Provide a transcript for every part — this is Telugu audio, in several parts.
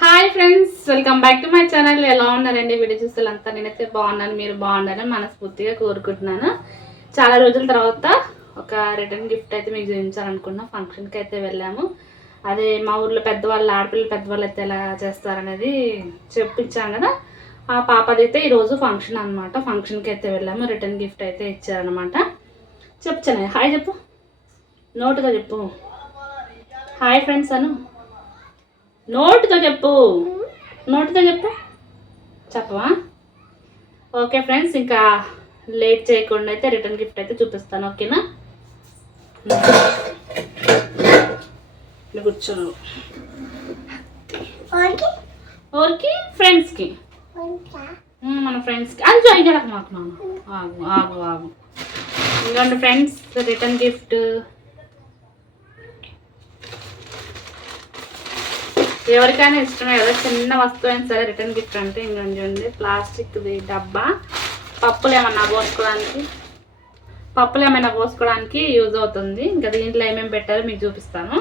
Hi friends, welcome back to my channel. ఎలా ఉన్నారండి? వీడియో చూసేంతా నేనైతే బాగున్నాను, మీరు బాగుండాలని మనస్ఫూర్తిగా కోరుకుంటున్నాను. చాలా రోజుల తర్వాత ఒక రిటర్న్ గిఫ్ట్ అయితే మీకు చూపించాలనుకున్నా. ఫంక్షన్కి అయితే వెళ్ళాము. అదే మా ఊర్లో పెద్దవాళ్ళు, ఆడపిల్లలు పెద్దవాళ్ళు అయితే ఎలా చేస్తారనేది చెప్పించాను కదా. ఆ పాపది అయితే ఈరోజు ఫంక్షన్ అనమాట. ఫంక్షన్కి అయితే వెళ్ళాము. రిటర్న్ గిఫ్ట్ అయితే ఇచ్చారనమాట. చెప్తాను, హాయ్ చెప్పు, నోటుగా చెప్పు. హాయ్ ఫ్రెండ్స్ అను, నోటుతో చెప్పు, నోటుతో చెప్పు, చెప్పవా? ఓకే ఫ్రెండ్స్, ఇంకా లేట్ చేయకుండా అయితే రిటర్న్ గిఫ్ట్ అయితే చూపిస్తాను. ఓకేనా? కూర్చో. ఓకే, ఫ్రెండ్స్కి, మన ఫ్రెండ్స్కి అది అయ్యాక మాకు నాన్న ఆగు ఆగు ఆగు. ఇంకోండి ఫ్రెండ్స్, రిటర్న్ గిఫ్ట్ ఎవరికైనా ఇష్టమే కదా, చిన్న వస్తువు అయినా సరే రిటర్న్ గిఫ్ట్ అంటే. ఇంకొంచెండి ప్లాస్టిక్ది డబ్బా, పప్పులు ఏమైనా పోసుకోవడానికి యూజ్ అవుతుంది. ఇంకా దీంట్లో ఏమేమి పెట్టారో మీకు చూపిస్తాను.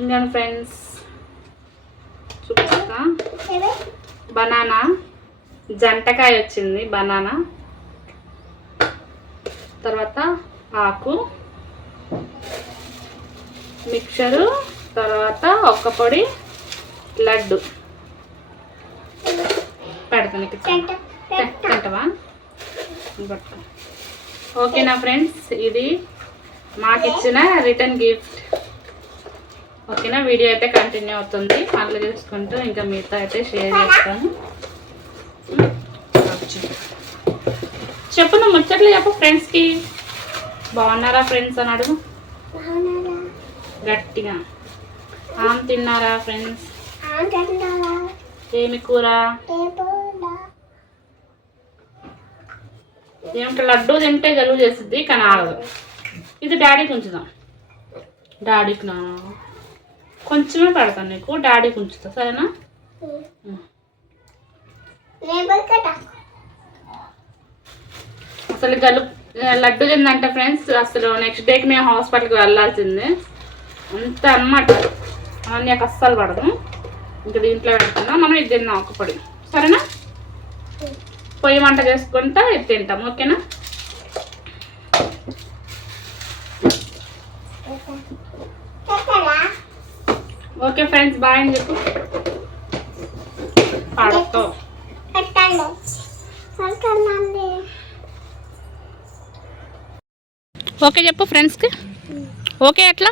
ఇంకా ఫ్రెండ్స్ చూపిస్తా. బనానా, జంటకాయ వచ్చింది, బనానా. తర్వాత ఆకు, మిక్చరు, తర్వాత ఒక్క పొడి, లడ్డు పెడతాను. తింటవా? ఓకేనా ఫ్రెండ్స్, ఇది మాకు ఇచ్చిన రిటర్న్ గిఫ్ట్. ఓకేనా? వీడియో అయితే కంటిన్యూ అవుతుంది. పనులు చూసుకుంటూ ఇంకా మీతో అయితే షేర్ చేస్తాను. చెప్పు, నువ్వు ముచ్చట్లు చెప్పు ఫ్రెండ్స్కి. బాగున్నారా ఫ్రెండ్స్ అని అడుగు గట్టిగా. ఆమె తిన్నారా ఫ్రెండ్స్? ఏమి కూర? ఏమిటి, లడ్డూ తింటే జలుబు చేస్తుంది కానీ ఆగదు. ఇది డాడీకి ఉంచుదాం. డాడీకి నా కొంచెమే పెడతాను నీకు, డాడీకి ఉంచుతా, సరేనా? అసలు లడ్డు తిందంటే ఫ్రెండ్స్, అసలు నెక్స్ట్ డేకి మేము హాస్పిటల్కి వెళ్ళాల్సిందే అంత అన్నమాట. అవన్నీకు అస్సలు పడదు. ఇంకా దీంట్లో పెడుతున్నాం మనం. ఇది తిన్నాం ఒక పొడి, సరేనా? పొయ్యి వంట చేసుకుంటా ఇది తింటాం. ఓకేనా? ఓకే ఫ్రెండ్స్, బాయ్ అని చెప్పు. పాడతో ఓకే చెప్పు ఫ్రెండ్స్కి. ఓకే ఎట్లా?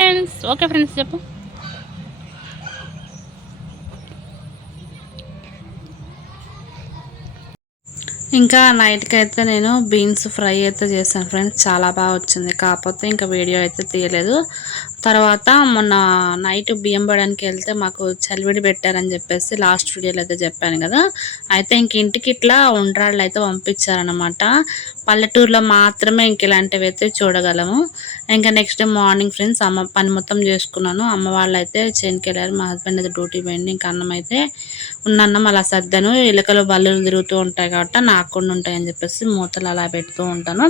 ఫ్రెండ్స్ ఓకే ఫ్రెండ్స్ చెప్పు. ఇంకా నైట్కి అయితే నేను బీన్స్ ఫ్రై అయితే చేశాను ఫ్రెండ్స్. చాలా బాగా వచ్చింది, కాకపోతే ఇంకా వీడియో అయితే తీయలేదు. తర్వాత మొన్న నైట్ బియ్యం పడడానికి వెళ్తే మాకు చలివిడి పెట్టారని చెప్పేసి లాస్ట్ వీడియోలో అయితే చెప్పాను కదా. అయితే ఇంక ఇంటికి ఇట్లా ఉండ్రాళ్ళు అయితే పంపించారనమాట. పల్లెటూరులో మాత్రమే ఇంక ఇలాంటివి అయితే చూడగలము. ఇంకా నెక్స్ట్ డే మార్నింగ్ ఫ్రెండ్స్ పని మొత్తం చేసుకున్నాను. అమ్మ వాళ్ళు అయితే చేనుకి వెళ్ళారు, మా హస్బెండ్ అయితే డ్యూటీ పోయింది. ఇంకా అన్నం అయితే ఉన్నన్నం అలా సర్దాను. ఇలకలు బల్లులు తిరుగుతూ ఉంటాయి కాబట్టి నాకుండా ఉంటాయని చెప్పేసి మూతలు అలా పెడుతూ ఉంటాను.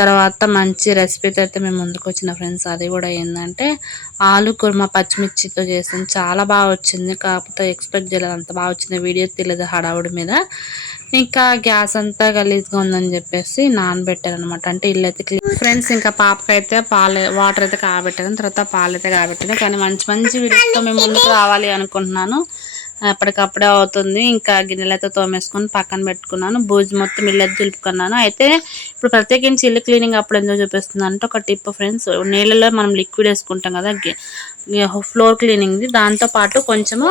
తర్వాత మంచి రెసిపీతో అయితే మేము ముందుకు వచ్చిన ఫ్రెండ్స్. అది కూడా ఏంటంటే ఆలు కుర్మా పచ్చిమిర్చితో చేసాను. చాలా బాగా వచ్చింది, కాకపోతే ఎక్స్పెక్ట్ చేయలేదు అంత బాగా వచ్చింది. వీడియో తెలియదు హడావుడి మీద. ఇంకా గ్యాస్ అంతా గలీజ్గా ఉందని చెప్పేసి నానబెట్టారనమాట. అంటే ఇల్లు అయితే క్లీన్ ఫ్రెండ్స్. ఇంకా పాపకైతే వాటర్ అయితే కాబెట్టాను, తర్వాత పాలు అయితే కాబెట్టాను. కానీ మంచి మంచి వీడియోస్తో మేము ముందుకు రావాలి అనుకుంటున్నాను. ఎప్పటికప్పుడే అవుతుంది. ఇంకా గిన్నెలతో తోమేసుకొని పక్కన పెట్టుకున్నాను. బూజు మొత్తం ఇల్లు దులుపుకున్నాను. అయితే ఇప్పుడు ప్రత్యేకించి ఇల్లు క్లీనింగ్ అప్పుడు ఎందుకు చూపిస్తుంది అంటే ఒక టిప్ ఫ్రెండ్స్. నీళ్ళలో మనం లిక్విడ్ వేసుకుంటాం కదా ఫ్లోర్ క్లీనింగ్ది, దాంతోపాటు కొంచెము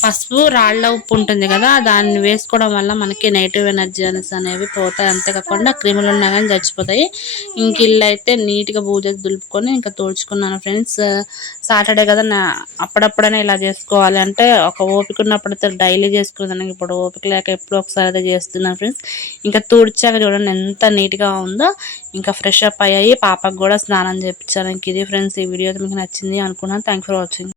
పసుపు, రాళ్ళ ఉప్పు ఉంటుంది కదా, దాన్ని వేసుకోవడం వల్ల మనకి నెగిటివ్ ఎనర్జీస్ అనేవి పోతాయి. అంతేకాకుండా క్రిములు ఉన్నా కానీ చచ్చిపోతాయి. ఇంక ఇల్లు అయితే నీట్గా బూజ దులుపుకొని ఇంకా తుడుచుకున్నాను ఫ్రెండ్స్. సాటర్డే కదా, అప్పుడప్పుడైనా ఇలా చేసుకోవాలి అంటే ఒక ఓపిక ఉన్నప్పుడు డైలీ చేసుకునేదానికి ఇప్పుడు ఓపిక లేక ఎప్పుడు ఒకసారి అయితే చేస్తున్నాను ఫ్రెండ్స్. ఇంకా తుడిచాక చూడండి ఎంత నీట్గా ఉందో. ఇంకా ఫ్రెష్ అప్ అయ్యాయి, పాపకు కూడా స్నానం చేయించాను. ఇంక ఇది ఫ్రెండ్స్, ఈ వీడియో మీకు నచ్చింది అనుకున్నాను. Thanks for watching.